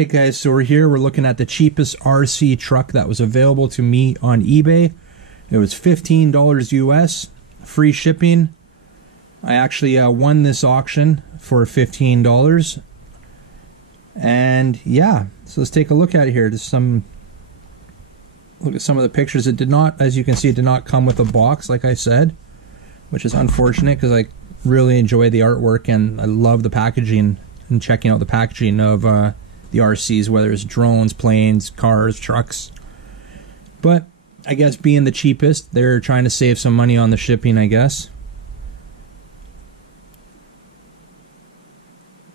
Alright guys, so we're looking at the cheapest RC truck that was available to me on eBay. It was $15 US, free shipping. I actually won this auction for $15. And yeah, so let's take a look at it here. Just look at some of the pictures. It did not, as you can see, it did not come with a box like I said, which is unfortunate because I really enjoy the artwork and I love the packaging and checking out the packaging of the RCs, whether it's drones, planes, cars, trucks. But I guess being the cheapest, they're trying to save some money on the shipping, I guess.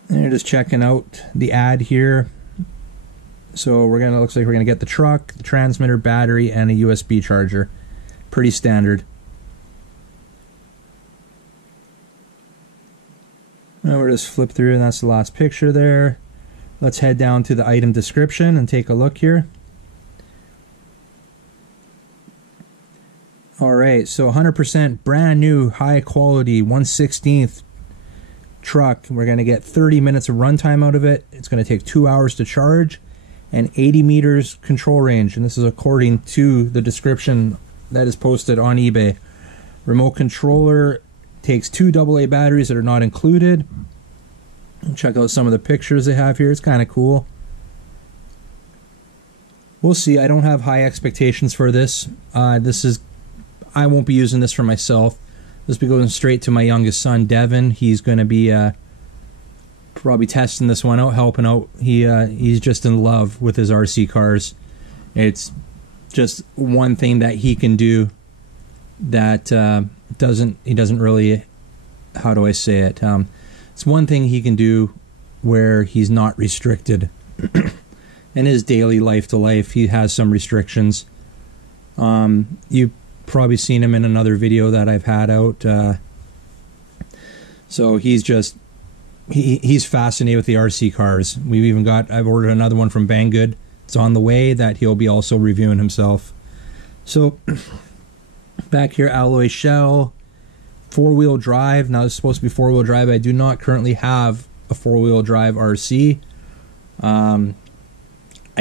And you're just checking out the ad here. So looks like we're gonna get the truck, the transmitter, battery, and a USB charger. Pretty standard. Now we'll just flip through, and that's the last picture there. Let's head down to the item description and take a look here. Alright, so 100% brand new, high quality, 1/16 truck. We're going to get 30 minutes of runtime out of it. It's going to take 2 hours to charge and 80 meters control range. And this is according to the description that is posted on eBay. Remote controller takes 2 AA batteries that are not included. Check out some of the pictures they have here. It's kind of cool. We'll see. I don't have high expectations for this. I won't be using this for myself. This will be going straight to my youngest son, Devin. He's going to be probably testing this one out, helping out. He's just in love with his RC cars. It's just one thing that he can do that he doesn't really, how do I say it? It's one thing he can do where he's not restricted. In his daily life to life, he has some restrictions. You've probably seen him in another video that I've had out. So he's just, he's fascinated with the RC cars. I've ordered another one from Banggood. It's on the way that he'll be also reviewing himself. So back here, alloy shell. 4-wheel drive. Now, it's supposed to be 4-wheel drive. I do not currently have a 4-wheel drive RC. I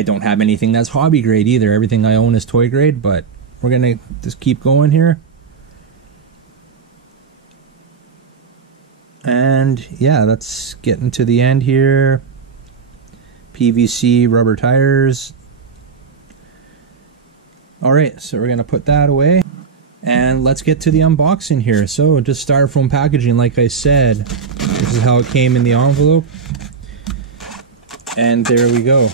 don't have anything that's hobby grade either. Everything I own is toy grade, but we're going to just keep going here. And yeah, let's get into the end here. PVC rubber tires. Alright, so we're going to put that away. And let's get to the unboxing here. So just styrofoam packaging, like I said. This is how it came in the envelope. And there we go.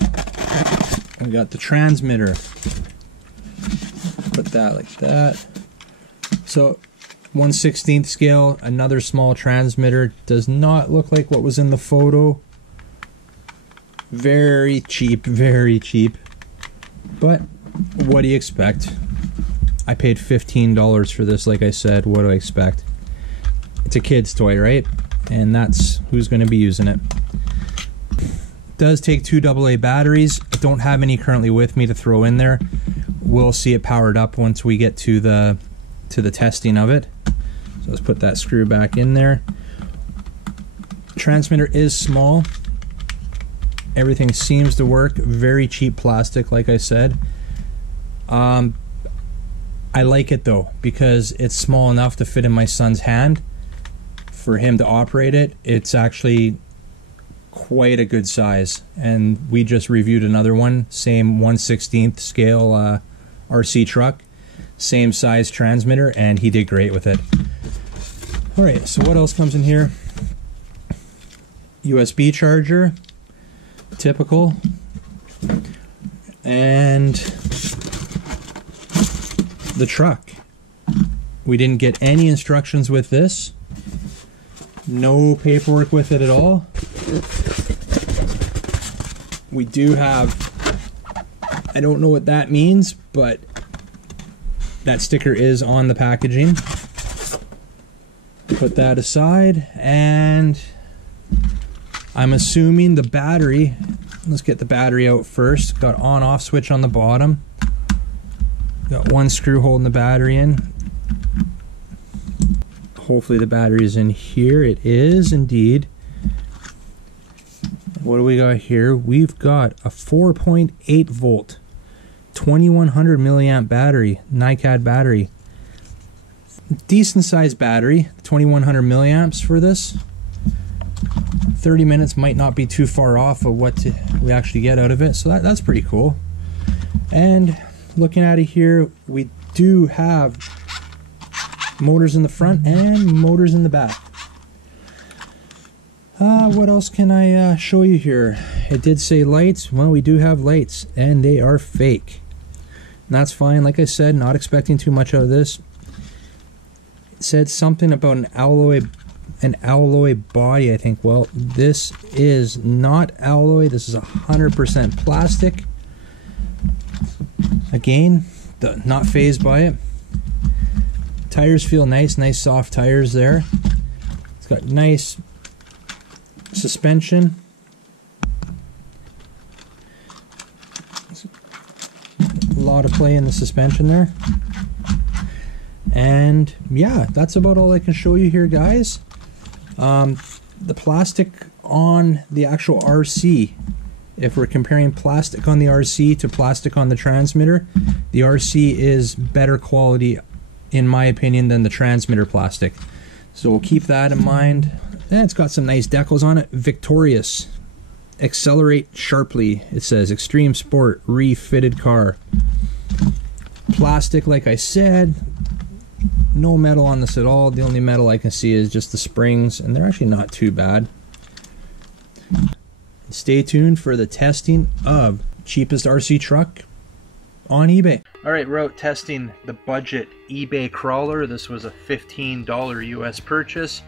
We got the transmitter. Put that like that. So 1/16 scale, another small transmitter. Does not look like what was in the photo. Very cheap, very cheap. But what do you expect? I paid $15 for this, like I said. What do I expect? It's a kid's toy, right? And that's who's going to be using it. It does take 2 AA batteries. I don't have any currently with me to throw in there. We'll see it powered up once we get to the testing of it. So let's put that screw back in there. Transmitter is small. Everything seems to work. Very cheap plastic, like I said. I like it though, because it's small enough to fit in my son's hand. For him to operate it, it's actually quite a good size. And we just reviewed another one, same 1/16 scale RC truck, same size transmitter, and he did great with it. Alright, so what else comes in here? USB charger, typical, and the truck. We didn't get any instructions with this. No paperwork with it at all. We do have, I don't know what that means, but that sticker is on the packaging. Put that aside, and I'm assuming the battery, let's get the battery out first. Got on-off switch on the bottom. Got one screw holding the battery in. Hopefully the battery is in here. It is indeed. what do we got here? We've got a 4.8 volt 2100 milliamp battery, NiCad battery. Decent sized battery, 2100 milliamps for this. 30 minutes might not be too far off of what we actually get out of it, so that's pretty cool. And looking at it here, we do have motors in the front and motors in the back. What else can I show you here? It did say lights. Well, we do have lights, and they are fake. And that's fine. Like I said, not expecting too much out of this. It said something about an alloy body, I think. Well, this is not alloy. This is 100% plastic. Again, not phased by it. Tires feel nice soft tires there. It's got nice suspension. A lot of play in the suspension there. And yeah, that's about all I can show you here, guys. The plastic on the actual RC, if we're comparing plastic on the RC to plastic on the transmitter, the RC is better quality in my opinion than the transmitter plastic. So we'll keep that in mind. And it's got some nice decals on it. Victorious. Accelerate sharply, it says. Extreme Sport refitted car. Plastic, like I said. No metal on this at all. The only metal I can see is just the springs, and they're actually not too bad. Stay tuned for the testing of cheapest RC truck on eBay. Alright, we're out testing the budget eBay crawler. This was a $15 US purchase.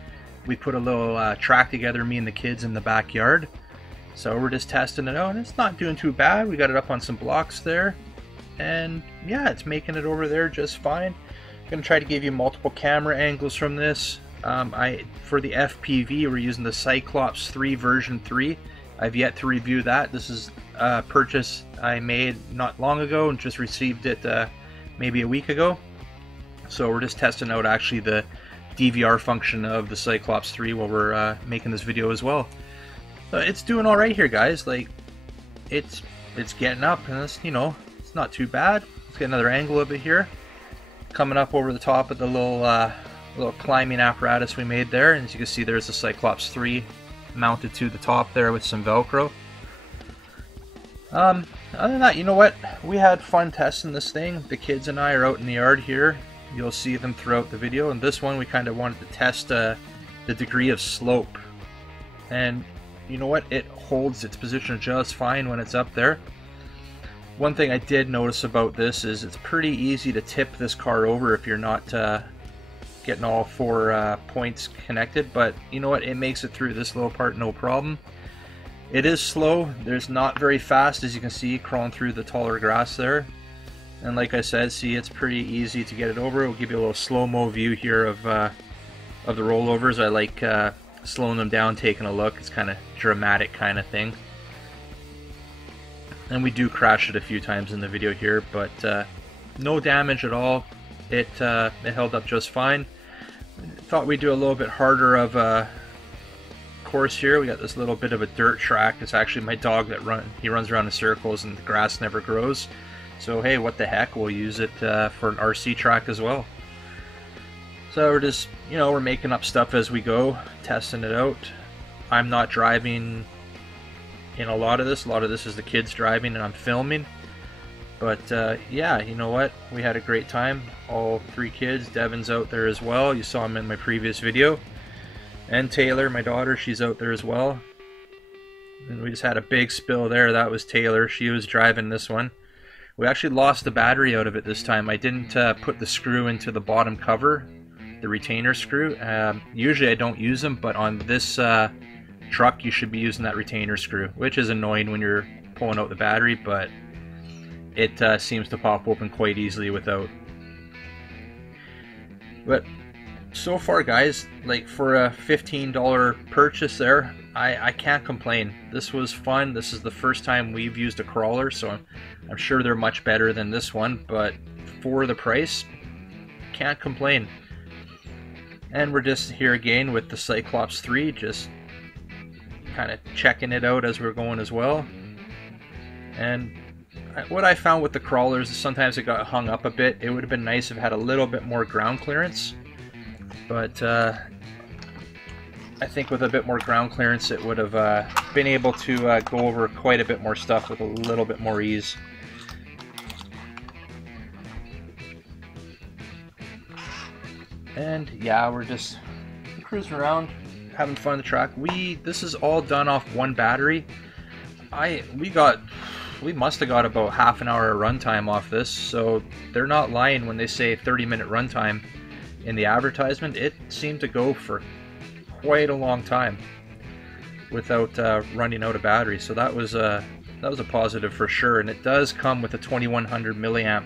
We put a little track together, me and the kids, in the backyard. So we're just testing it out, and it's not doing too bad. We got it up on some blocks there, and yeah, it's making it over there just fine. I'm going to try to give you multiple camera angles from this. For the FPV, we're using the Cyclops 3 version 3. I've yet to review that. This is a purchase I made not long ago and just received it maybe a week ago. So we're just testing out actually the DVR function of the Cyclops 3 while we're making this video as well. So it's doing all right here, guys. Like it's getting up, and it's, you know, it's not too bad. Let's get another angle of it here. Coming up over the top of the little climbing apparatus we made there, and as you can see, there's the Cyclops 3 mounted to the top there with some Velcro. Other than that, you know what? We had fun testing this thing. The kids and I are out in the yard here. You'll see them throughout the video. And this one, we kind of wanted to test the degree of slope. And you know what? It holds its position just fine when it's up there. One thing I did notice about this is it's pretty easy to tip this car over if you're not getting all 4 points connected. But you know what? It makes it through this little part no problem. It is slow. There's not very fast, as you can see, crawling through the taller grass there. And like I said, see, it's pretty easy to get it over. We'll give you a little slow-mo view here of the rollovers. I like slowing them down, taking a look. It's kind of dramatic kind of thing. And we do crash it a few times in the video here, but no damage at all. It held up just fine. Thought we'd do a little bit harder of a course here. We got this little bit of a dirt track. It's actually my dog that runs around in circles, and the grass never grows. So hey, what the heck, we'll use it for an RC track as well. So we're just, you know, we're making up stuff as we go, testing it out. I'm not driving in a lot of this. A lot of this is the kids driving and I'm filming. But yeah, you know what? We had a great time. All 3 kids. Devin's out there as well. You saw him in my previous video. And Taylor, my daughter, she's out there as well. And we just had a big spill there. That was Taylor. She was driving this one. We actually lost the battery out of it this time. I didn't put the screw into the bottom cover, the retainer screw. Usually I don't use them, but on this truck you should be using that retainer screw, which is annoying when you're pulling out the battery, but it seems to pop open quite easily without. But so far, guys, like for a $15 purchase there, I can't complain. This was fun. This is the first time we've used a crawler, so I'm sure they're much better than this one, but for the price, can't complain. And we're just here again with the Cyclops 3, just kind of checking it out as we're going as well. And what I found with the crawlers is sometimes it got hung up a bit. It would have been nice if it had a little bit more ground clearance, but I think with a bit more ground clearance it would have been able to go over quite a bit more stuff with a little bit more ease. And yeah, we're just cruising around, having fun on the track. This is all done off one battery. We must have got about half an hour of runtime off this, so they're not lying when they say 30-minute runtime in the advertisement. It seemed to go for quite a long time without running out of battery, so that was a positive for sure. And it does come with a 2100 milliamp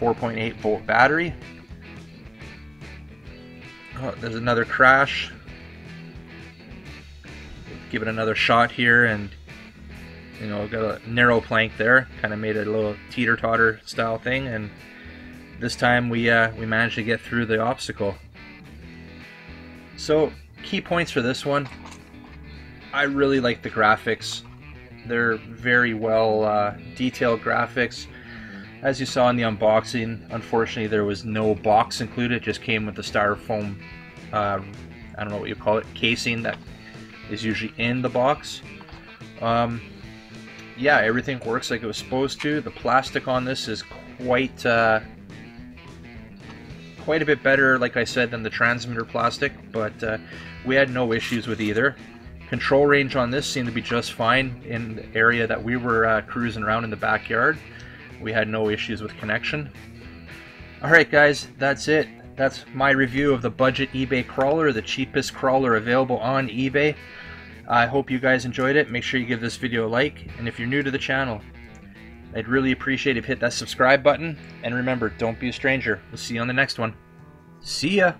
4.8 volt battery. Oh, there's another crash. Give it another shot here, and you know, got a narrow plank there, kind of made it a little teeter-totter style thing, and this time we managed to get through the obstacle. So key points for this one: I really like the graphics. They're very well detailed graphics. As you saw in the unboxing, unfortunately there was no box included. It just came with the styrofoam, I don't know what you call it, casing that is usually in the box. Yeah, everything works like it was supposed to. The plastic on this is quite a bit better, like I said, than the transmitter plastic, but we had no issues with either. Control range on this seemed to be just fine in the area that we were cruising around in the backyard. We had no issues with connection. Alright guys, that's it. That's my review of the budget eBay crawler, the cheapest crawler available on eBay. I hope you guys enjoyed it. Make sure you give this video a like, and if you're new to the channel, I'd really appreciate if you hit that subscribe button, and remember, don't be a stranger. We'll see you on the next one. See ya!